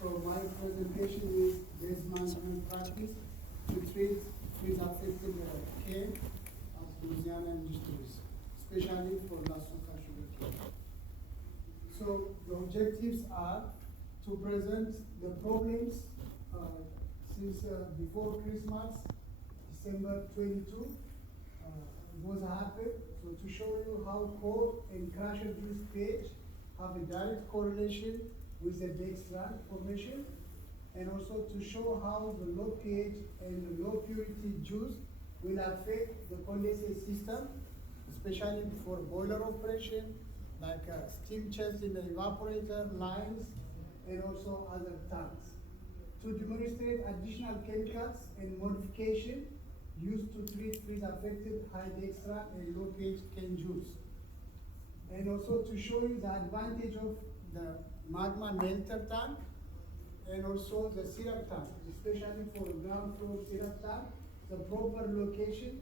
So my presentation is base management practice to treat freeze-affected cane at Louisiana industries, especially for Lasuka sugarcane. So the objectives are to present the problems since before Christmas, December 22, was happened. So to show you how cold and crusher juice pH have a direct correlation with the dextran formation, and also to show how the low pH and the low purity juice will affect the condensate system, especially for boiler operation, like steam chest in the evaporator, lines, and also other tanks. To demonstrate additional chemicals and modification used to treat freeze-affected high dextran and low pH cane juice. And also to show you the advantage of the magma melter tank and also the syrup tank, especially for ground floor syrup tank, the proper location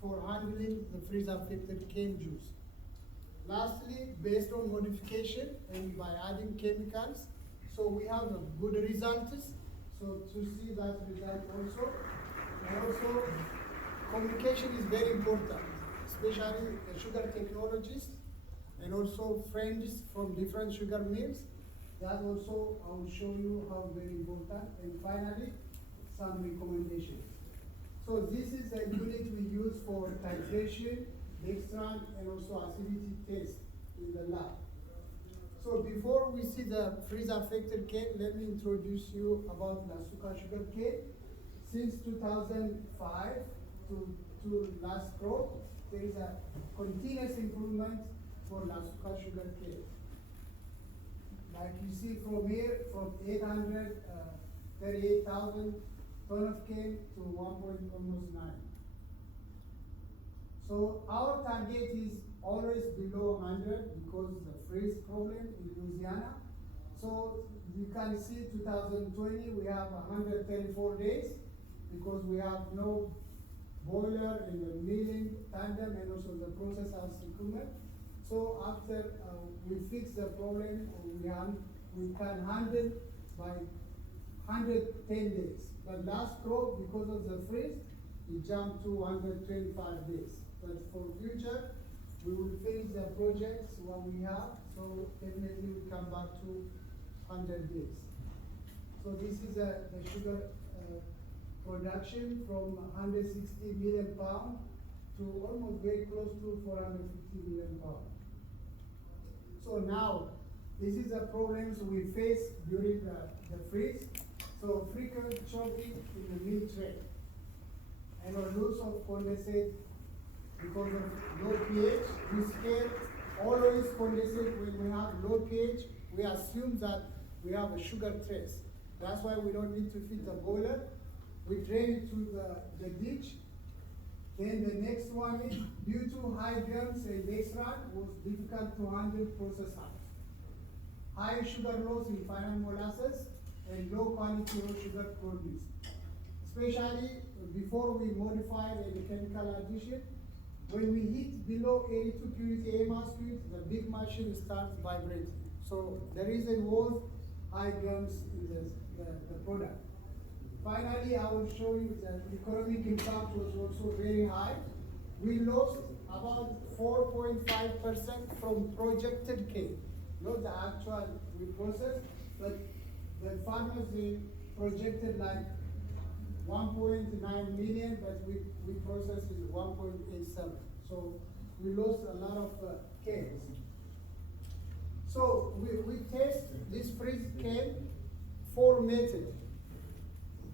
for handling the freeze-affected cane juice. Lastly, based on modification and by adding chemicals, so we have a good results. So to see that result also, and also communication is very important, especially the sugar technologists and also friends from different sugar mills. That also I will show you how very important. And finally, some recommendations. So this is a unit we use for titration, dextran, and also acidity test in the lab. So before we see the freeze-affected cane, let me introduce you about Lasuka sugar cane. Since 2005 to last crop, there is a continuous improvement for Lasuka sugar cane. Like you see from here, from 838,000 ton of cane to 1.9. So our target is always below 100 because the freeze problem in Louisiana. So you can see 2020 we have 134 days because we have no boiler in the milling tandem and also the process house equipment. So after we fix the problem, we can handle by 110 days. But last crop, because of the freeze, it jumped to 125 days. But for future, we will finish the projects what we have, so definitely we come back to 100 days. So this is the sugar production from 160 million pounds to almost very close to 450 million pounds. So now, this is the problems we face during the freeze. So frequent choking in the mill tray and a loss of condensate because of low pH. We scale always condensate when we have low pH. We assume that we have a sugar trace. That's why we don't need to feed the boiler. We drain it to the ditch. Then the next one is due to high grams and dextran was difficult to handle process house. High sugar loss in final molasses and low quality of sugar produced. Especially before we modify the chemical addition, when we hit below 82 purity AMR speed, the big machine starts vibrating. So the reason was high grams in the product. Finally, I will show you that the economic impact was also very high. We lost about 4.5% from projected cane, not the actual we processed, but the farmers they projected like 1.9 million, but we processed is 1.87. So we lost a lot of canes. So we test this freeze cane 4 methods.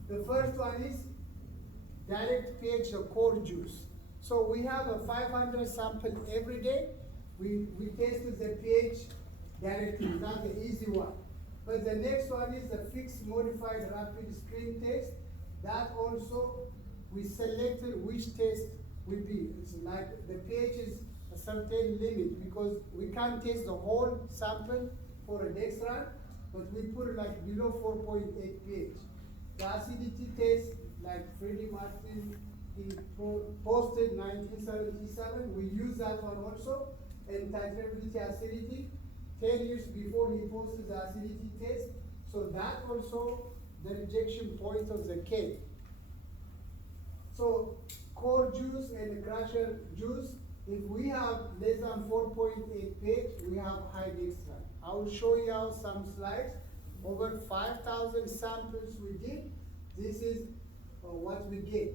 The first one is direct pH core juice. So we have a 500 sample every day. We tested the pH directly, that's the easy one. But the next one is the fixed modified rapid screen test. That also, we selected which test will be. It's like the pH is a certain limit because we can't test the whole sample for a dextran, but we put it like below 4.8 pH. The acidity test, like Freddie Martin, he posted 1977. We use that one also, and titrability acidity. 10 years before he posted the acidity test, So that also the rejection point of the cane. So core juice and crusher juice, if we have less than 4.8 page, we have high dextran. I will show you some slides. Over 5,000 samples we did. This is what we get.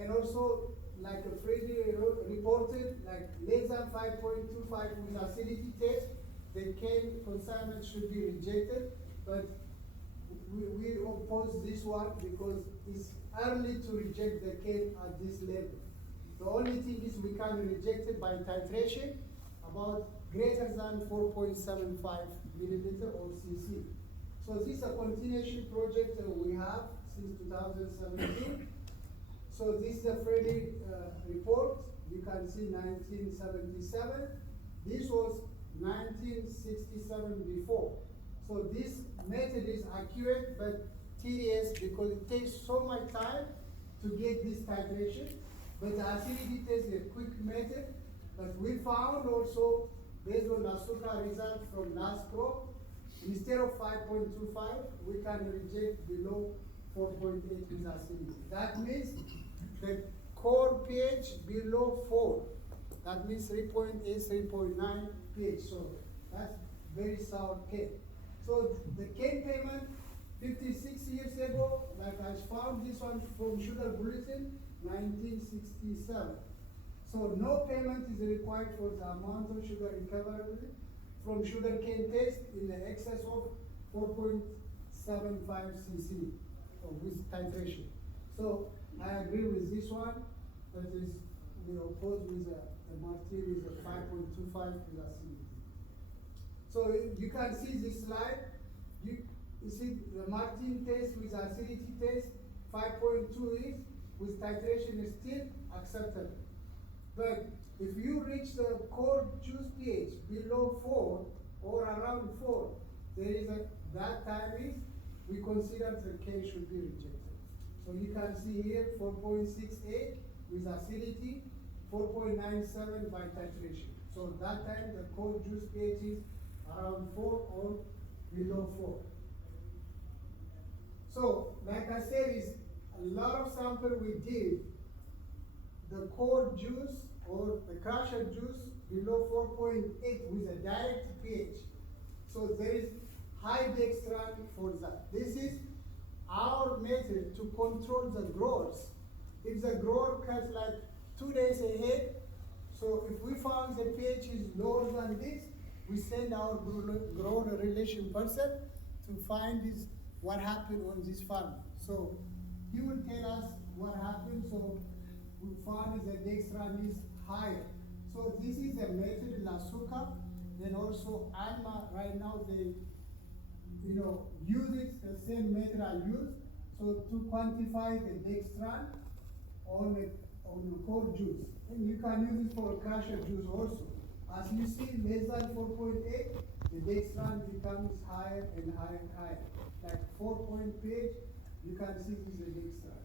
And also, like Freddie reported, like less than 5.25 with acidity test, the cane consignment should be rejected. But we oppose this one because it's early to reject the cane at this level. The only thing is we can reject it by titration about greater than 4.75 milliliter or cc. So this is a continuation project we have since 2017. So this is a Freddie report. You can see 1977. This was 1967 before. So this method is accurate but tedious because it takes so much time to get this titration. But the acidity test is a quick method. But we found also, based on the Asuka result from last crop, instead of 5.25, we can reject below 4.8 with acidity. That means the core pH below 4. That means 3.8, 3.9 pH. So that's very sour cane. So the cane payment 56 years ago, like I found this one from Sugar Bulletin, 1967. So no payment is required for the amount of sugar recoverable from sugar cane test in the excess of 4.75 cc with titration. So I agree with this one, but we oppose with the Martin is a 5.25 with acidity. So you can see this slide. You see the Martin test with acidity test, 5.2 is, with titration is still acceptable. But if you reach the core juice pH below 4 or around 4, there is that time is, we consider the cane should be rejected. So you can see here 4.68 with acidity, 4.97 by titration. So that time the core juice pH is around 4 or below 4. So, like I said, is a lot of sample we did. The core juice or the crusher juice below 4.8 with a direct pH. So there is high dextran for that. This is our method to control the growers. If the grower cuts like 2 days ahead, so if we found the pH is lower than this, we send our grower relation person to find this, what happened on this farm. So he will tell us what happened. So we found that dextran is higher. So this is a method in Asuka. Then also ANMA right now they use it the same method I use. So to quantify the dextran on the core juice. And you can use it for crusher juice also. As you see, less than 4.8, the dextran becomes higher and higher and higher. Like 4 point pH, you can see this is the dextran.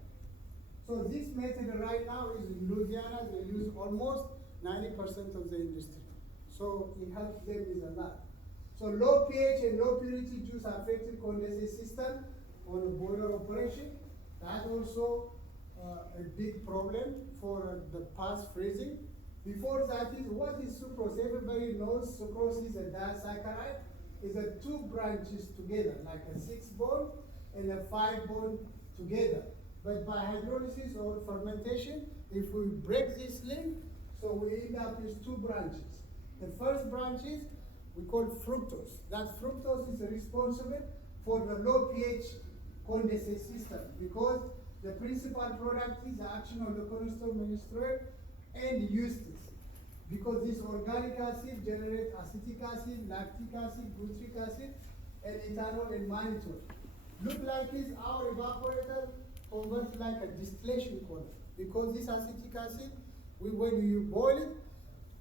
So this method right now is in Louisiana, they use almost 90% of the industry. So it helps them with a lot. So low pH and low purity juice affected condensate system on a boiler operation. That also a big problem for the past freezing. Before that is, what is sucrose? Everybody knows sucrose is a disaccharide. It's a 2 branches together, like a 6 bond and a 5 bond together. But by hydrolysis or fermentation, if we break this link, so we end up with 2 branches. The first branch is, we call fructose. That fructose is responsible for the low pH condensate system because the principal product is the action of the cholesterol menstruate and eustace. Because this organic acid generates acetic acid, lactic acid, butyric acid, and ethanol and mannitol. Look like it's our evaporator converts like a distillation column. Because this acetic acid, when you boil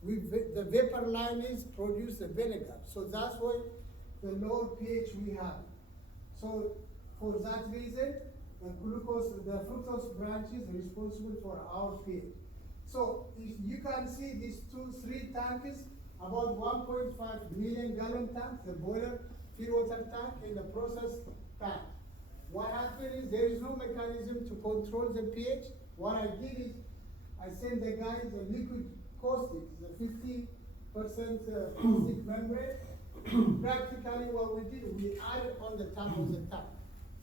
it, the vapor line is produce the vinegar. So that's why the low pH we have. So for that reason, the fructose branch is responsible for our pH. So if you can see these 3 tanks, about 1.5 million gallon tank, the boiler feed water tank, and the process tank. What happened is there is no mechanism to control the pH. What I did is I sent the guys a liquid caustic, the 50% caustic membrane. Practically what we did, we added on the top of the tank.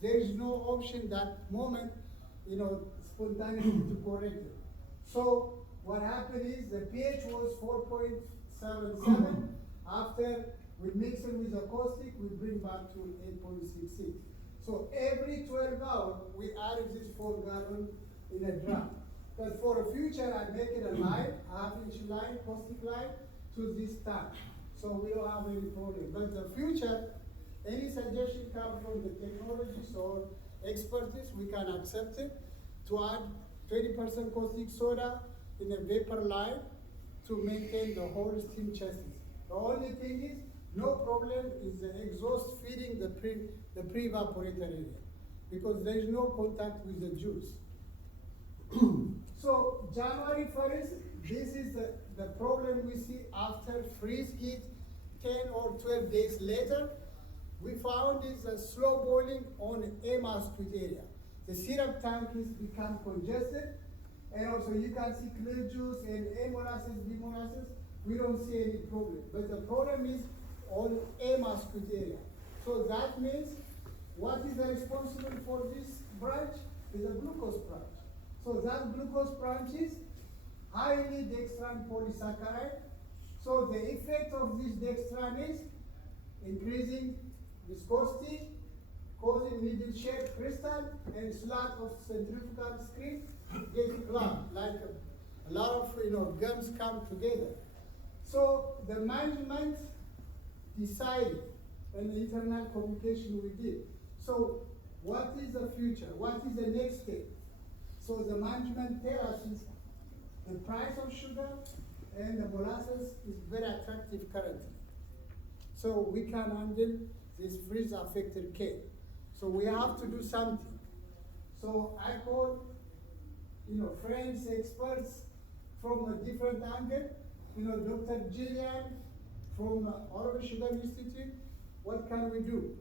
There is no option that moment, spontaneously to correct it. So what happened is the pH was 4.77. After we mix it with the caustic, we bring back to 8.66. So every 12 hours, we added this 4 gallon in a drum. But for the future, I make it a line, half-inch line, caustic line, to this tank. So we don't have any problem. But the future, any suggestion come from the technologists or expertise, we can accept it to add 20% caustic soda in a vapor line to maintain the whole steam chassis. The only thing is, no problem is the exhaust feeding the pre-evaporator area because there is no contact with the juice. So January 1st, this is the problem we see after freeze heat 10 or 12 days later. We found is a slow boiling on A squid area. The syrup tank is become congested, and also you can see clear juice and A molasses, B molasses. We don't see any problem, but the problem is on A squid area. So that means what is responsible for this branch is a glucose branch. So that glucose branch is highly dextran polysaccharide. So the effect of this dextran is increasing viscosity, causing needle-shaped crystal, and slot of centrifugal screen gets clogged, like a lot of gums come together. So the management decided, and the internal communication we did. So what is the future? What is the next step? So the management tells us is the price of sugar and the molasses is very attractive currently. So we can handle this freeze affected cane. So we have to do something. So I call, friends, experts from a different angle. Dr. Jillian from Oregon Sugar Institute. What can we do?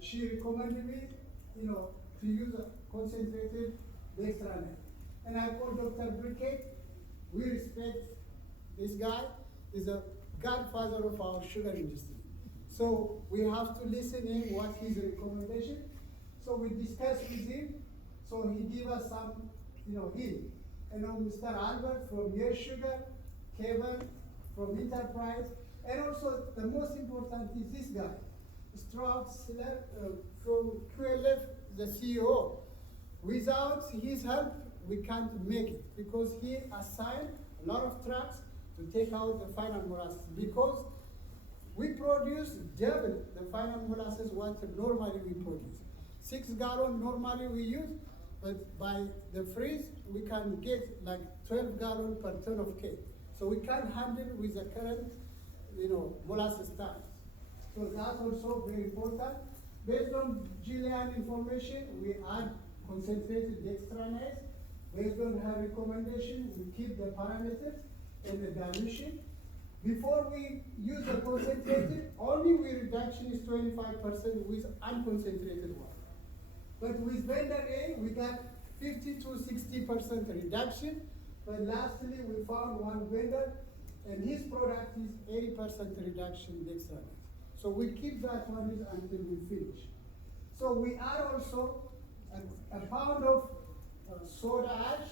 She recommended me, to use a concentrated dextran. And I called Dr. Briquet. We respect this guy. He's a godfather of our sugar industry. So we have to listen in what his recommendation. So we discussed with him. So he gave us some, hint. Mr. Albert from Year Sugar, Kevin from Enterprise, and also the most important is this guy, Stroud Siller from QLF, the CEO. Without his help, we can't make it because he assigned a lot of trucks to take out the final molasses because we produce double the final molasses what normally we produce. 6 gallons normally we use, but by the freeze, we can get like 12 gallons per ton of cake. So we can't handle with the current, molasses tanks. So that's also very important. Based on Jillian information, we add concentrated dextranase. Based on her recommendation, we keep the parameters and the dilution. Before we use the concentrated, only reduction is 25% with unconcentrated one. But with vendor A, we got 50 to 60% reduction. But lastly, we found one vendor, and his product is 80% reduction dextranase. So we keep that one until we finish. So we add also a pound of soda ash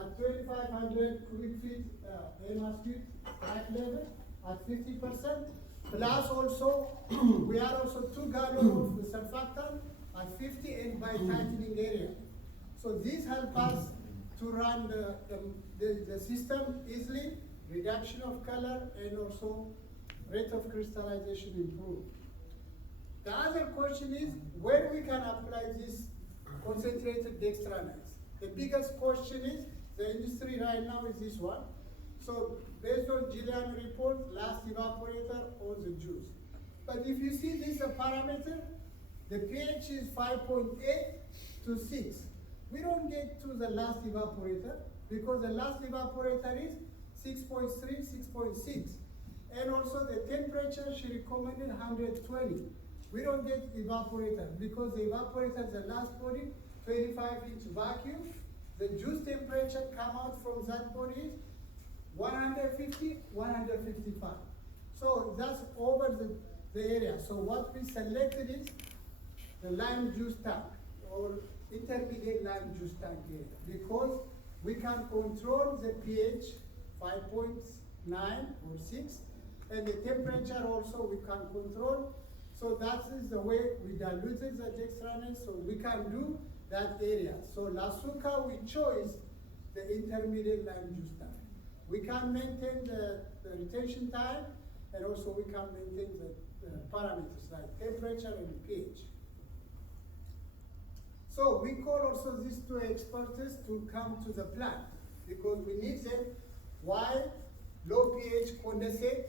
at 2,500 cubic feet MSQ at level at 50%. Plus also, we add also 2 gallons of surfactant at 50 and by tightening area. So this helps us to run the system easily, reduction of color, and also rate of crystallization improved. The other question is where we can apply this concentrated dextranase. The biggest question is the industry right now is this one. So based on Jillian report, last evaporator or the juice. But if you see this parameter, the pH is 5.8 to 6. We don't get to the last evaporator because the last evaporator is 6.3, 6.6. And also the temperature, she recommended 120. we don't get evaporator because the evaporator is the last body, 25-inch vacuum. The juice temperature come out from that body is 150, 155. So that's over the area. So what we selected is the lime juice tank or intermediate lime juice tank area because we can control the pH 5.9 or 6 and the temperature also we can control. So that is the way we diluted the dextrose, so we can do that area. So Lasuka, we chose the intermediate lime juice tank. We can maintain the retention time and also we can maintain the parameters like temperature and pH. So we call also these two experts to come to the plant because we need them. Why? Low pH condensate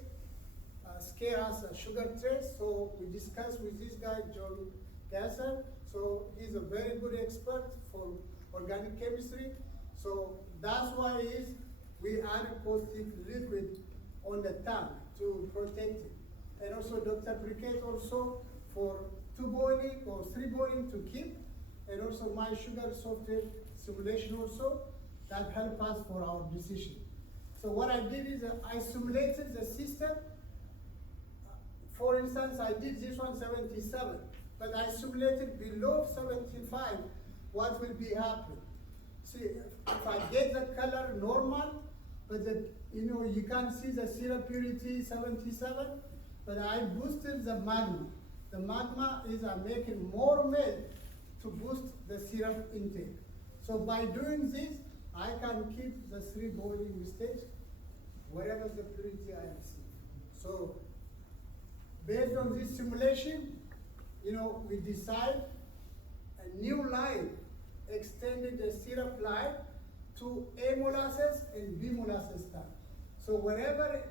scare us a sugar trace. So we discussed with this guy, John Gasser. So he's a very good expert for organic chemistry. So that's why we add caustic liquid on the tank to protect it. And also Dr. Briquet also for 2 boiling or 3 boiling to keep. And also my sugar software simulation also that help us for our decision. So what I did is I simulated the system. For instance, I did this one 77, but I simulated below 75, what will be happen. See, if I get the color normal, but you can see the syrup purity 77, but I boosted the magma. The magma is making more milk to boost the syrup intake. So by doing this, I can keep the 3 boiling stage, whatever the purity I receive. So based on this simulation, we decide a new line, extended the syrup line to A molasses and B molasses tank. So wherever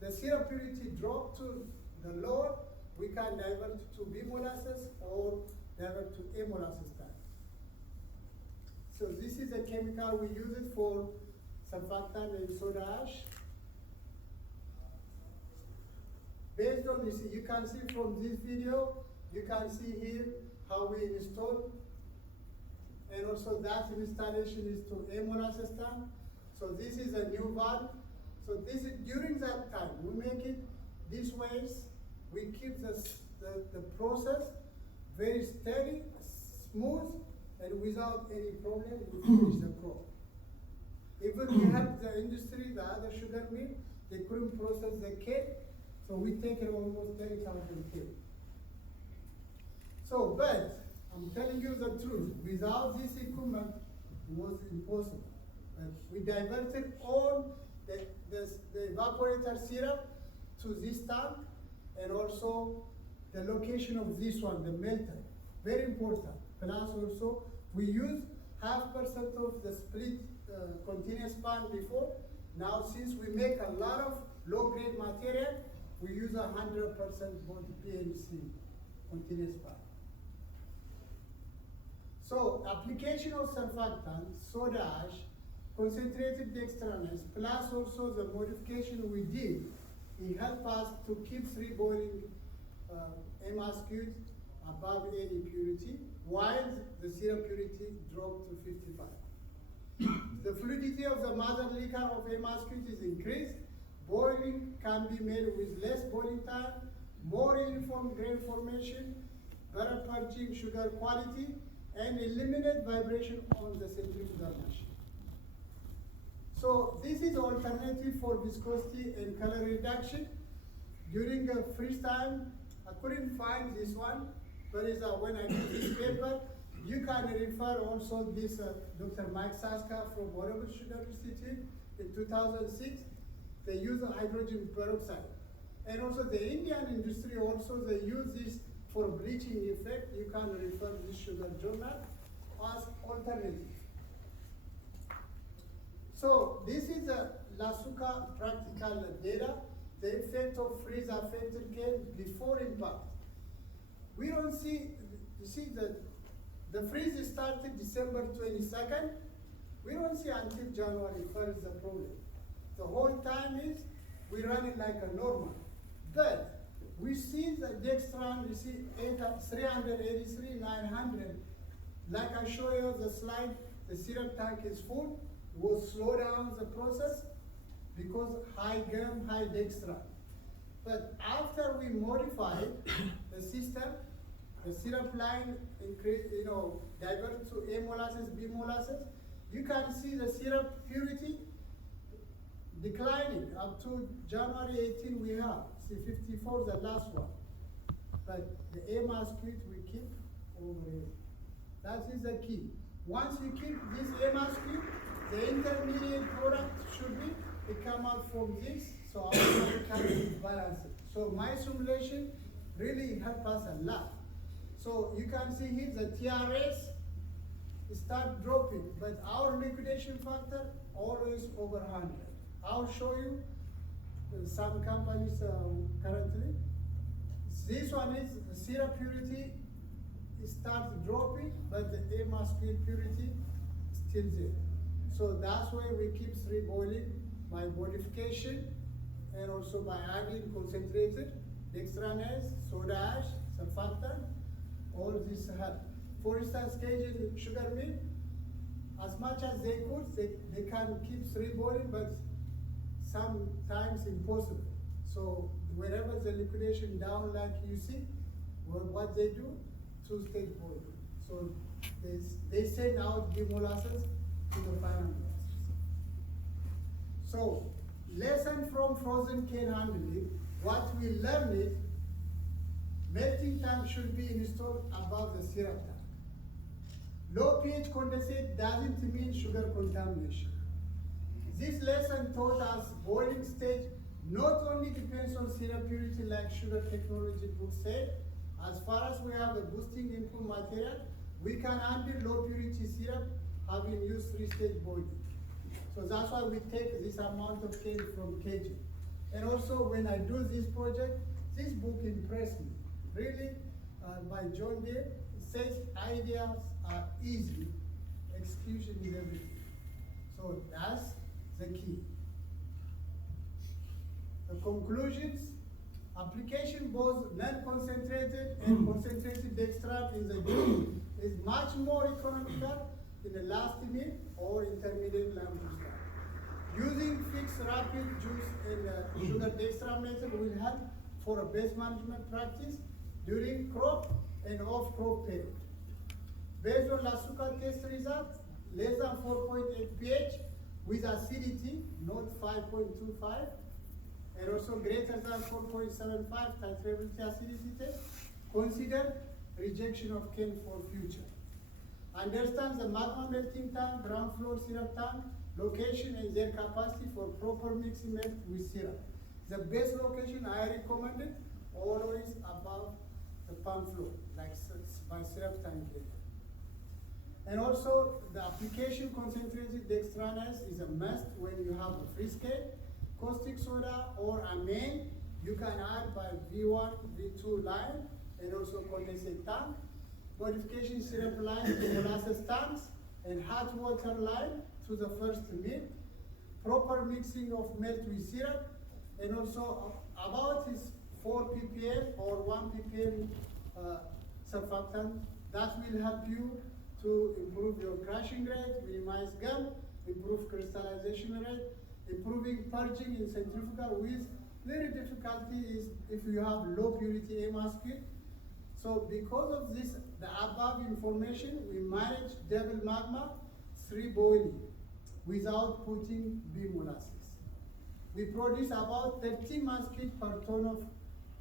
the syrup purity drop to the lower, we can divert to B molasses or divert to A molasses tank. So this is a chemical we use it for surfactant and soda ash. Based on this, you can see from this video, you can see here how we install. And also that installation is to A molasses tank. So this is a new valve. So this is during that time, we make it this ways. We keep the process very steady, smooth, and without any problem, we finish the crop. Even we help the industry, the other sugar mill, they couldn't process the cake. So we take it almost 30,000 kg. So, but I'm telling you the truth, without this equipment, it was impossible. But we diverted all the evaporator syrup to this tank and also the location of this one, the melter. Very important. Plus also, we use 0.5% of the split continuous pan before. Now since we make a lot of low-grade material, we use 100% PNC continuous pan. So application of surfactant, soda ash, concentrated dextrose, plus also the modification we did, it helped us to keep 3 boiling MSQs above any purity, while the syrup purity dropped to 55. The fluidity of the mother liquor of MSQ is increased. Boiling can be made with less boiling time, more uniform grain formation, better purging sugar quality, and eliminate vibration on the centrifugal machine. So this is alternative for viscosity and color reduction. During the freeze time, I couldn't find this one, but when I did this paper, you can refer also this Dr. Mike Saska from Honorable Sugar Institute in 2006. They use hydrogen peroxide. And also the Indian industry also, they use this for bleaching effect. You can refer this sugar journal as alternative. So this is a Lasuka practical data, the effect of freeze affected cane before impact. We don't see, you see the freeze started December 22nd. We don't see until January 1st the problem. The whole time is we run it like a normal. But we see the dextran, you see 383, 900. Like I show you the slide, the syrup tank is full. We'll slow down the process because high gum, high dextran. But after we modify the system, the syrup line increase, divert to A molasses, B molasses, you can see the syrup purity declining. Up to January 18 we have, see 54 the last one. But the A masculine we keep over here. That is the key. Once you keep this A masculine, the intermediate product should be, it come out from this, so our can balance it. So my simulation really helped us a lot. So you can see here the TRS start dropping, but our liquidation factor always over 100. I'll show you some companies currently. This one is syrup purity starts dropping, but the A masculine purity still there. So that's why we keep reboiling by modification and also by adding concentrated dextranase, soda ash, surfactant, all this help. For instance, Cajun sugar mill, as much as they could, they can keep reboiling, but sometimes impossible. So wherever the liquidation down, like you see, what they do, two-stage boiling. So they send out the molasses to the final molasses. So lesson from frozen cane handling, what we learned is melting tank should be installed above the syrup tank. Low pH condensate doesn't mean sugar contamination. This lesson taught us boiling stage not only depends on syrup purity like sugar technology book said, as far as we have a boosting input material, we can handle low purity syrup having used 3-stage boiling. So that's why we take this amount of cane from Cajun. And also when I do this project, this book impressed me. Really, by John Deere, it says ideas are easy, execution is everything. So that's the key. The conclusions, application both non-concentrated and concentrated dextran in the juice is much more economical in the last meal or intermediate lamb style. Using fixed rapid juice and sugar dextran method will help for a base management practice during crop and off-crop period. Based on Lasuka test results, less than 4.8 pH with acidity, not 5.25, and also greater than 4.75 titrability acidity test, consider rejection of cane for future. Understand the magma melting tank, ground floor syrup tank, location and their capacity for proper mixing melt with syrup. The best location I recommended always above the pump floor, like by syrup tank area. And also the application concentrated dextranase is a must when you have a free scale. Caustic soda or amine, you can add by V1, V2 line, and also condensate tank. Modification syrup line to molasses tanks, and hot water line to the first meal. Proper mixing of melt with syrup, and also about is 4 ppm or 1 ppm surfactant. That will help you to improve your crushing rate, minimize gum, improve crystallization rate, improving purging in centrifugal with very difficulty is if you have low purity A masculine. So because of this, the above information, we manage double magma, 3 boiling without putting B molasses. We produce about 30 masculine per ton of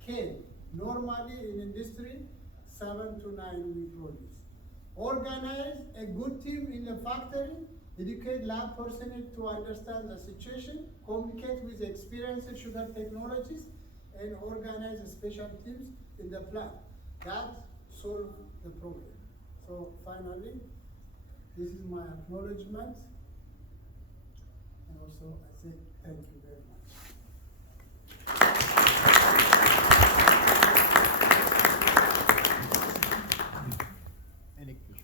cane. Normally in industry, 7 to 9 we produce. Organize a good team in the factory, educate lab personnel to understand the situation, communicate with experienced sugar technologists, and organize special teams in the plant. That solves the problem. So finally, this is my acknowledgement. And also I say thank you very much.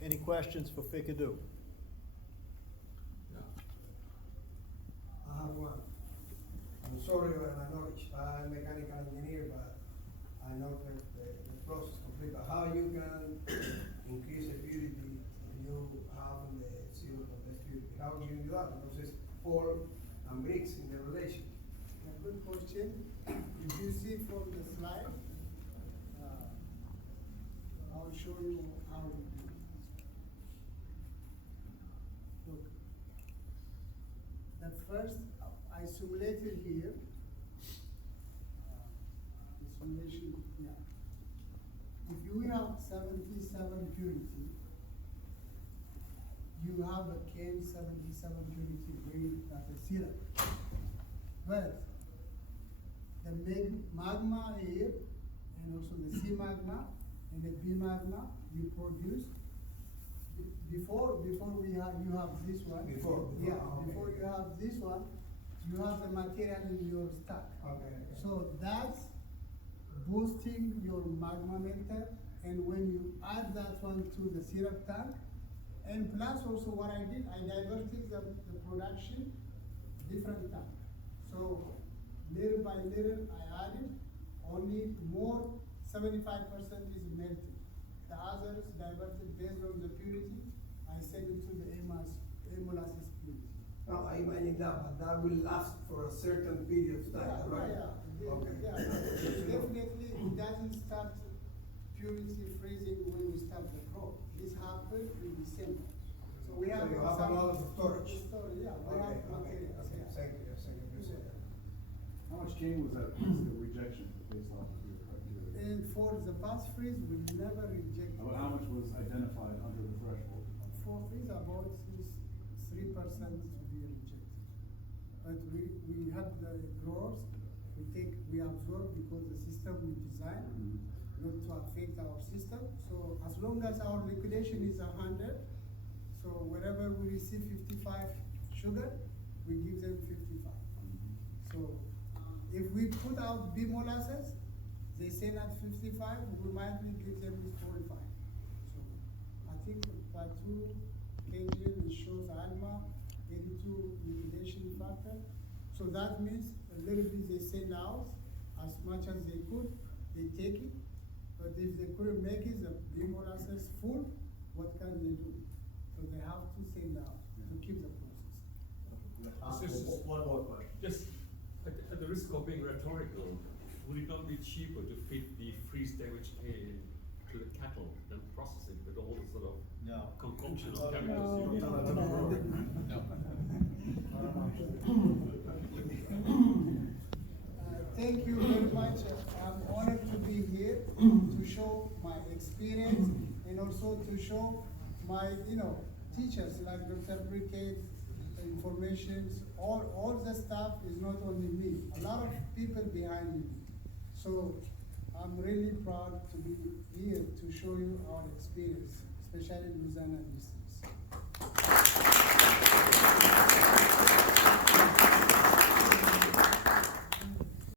Any questions for Fikadu? I have one. I'm sorry about my knowledge. I'm a mechanical engineer, but I I know the process complete, but how you can increase the purity you have in the zero condensed purity? How can you do that? Because it's form and mix in the relation. A good question. If you see from the slide, I'll show you how we do it. Look, the first I simulated here. The simulation, yeah. If you have 77 purity, you have a cane 77 purity grade as a syrup. But the magma here, and also the C magma and the B magma you produce before we have you have this one. Before, Yeah, okay. before you have this one, you have the material in your stack. Okay. So that's boosting your magma melter, and when you add that one to the syrup tank, and plus also what I did, I diverted the production different tank. So little by little I added, only more 75% is melted. The others diverted based on the purity, I send it to the molasses purity. No, I imagine that, but that will last for a certain period of time, right? Okay. Definitely, it doesn't start purity freezing when we start the crop. This happened in December. So we have. So you have a lot of storage. Yeah, we have materials. Okay, thank you, How much cane was that, was the rejection based off of your criteria? And for the past freeze, we never reject. How much was identified under the threshold? For freeze, about 3% to be rejected. But we have the growers, we absorb because the system we design, not to affect our system. So as long as our liquidation is 100, so wherever we receive 55 sugar, we give them 55. So if we put out B molasses, they send at 55, we might give them with 45. So I think by 2 kg, it shows ALMA 82 liquidation factor. So that means a little bit they send out as much as they could, they take it. But if they couldn't make it, the B molasses full, what can they do? So they have to send out to keep the process. One more question. Just at the risk of being rhetorical, would it not be cheaper to feed the freeze damaged cane to the cattle than process it with all the sort of No. concoction No, of no, chemicals you no, get? Thank you very much. I'm honored to be here to show my experience and also to show my, teachers like Dr. Briquet, information, all the staff is not only me, a lot of people behind me. So I'm really proud to be here to show you our experience, especially in Louisiana District.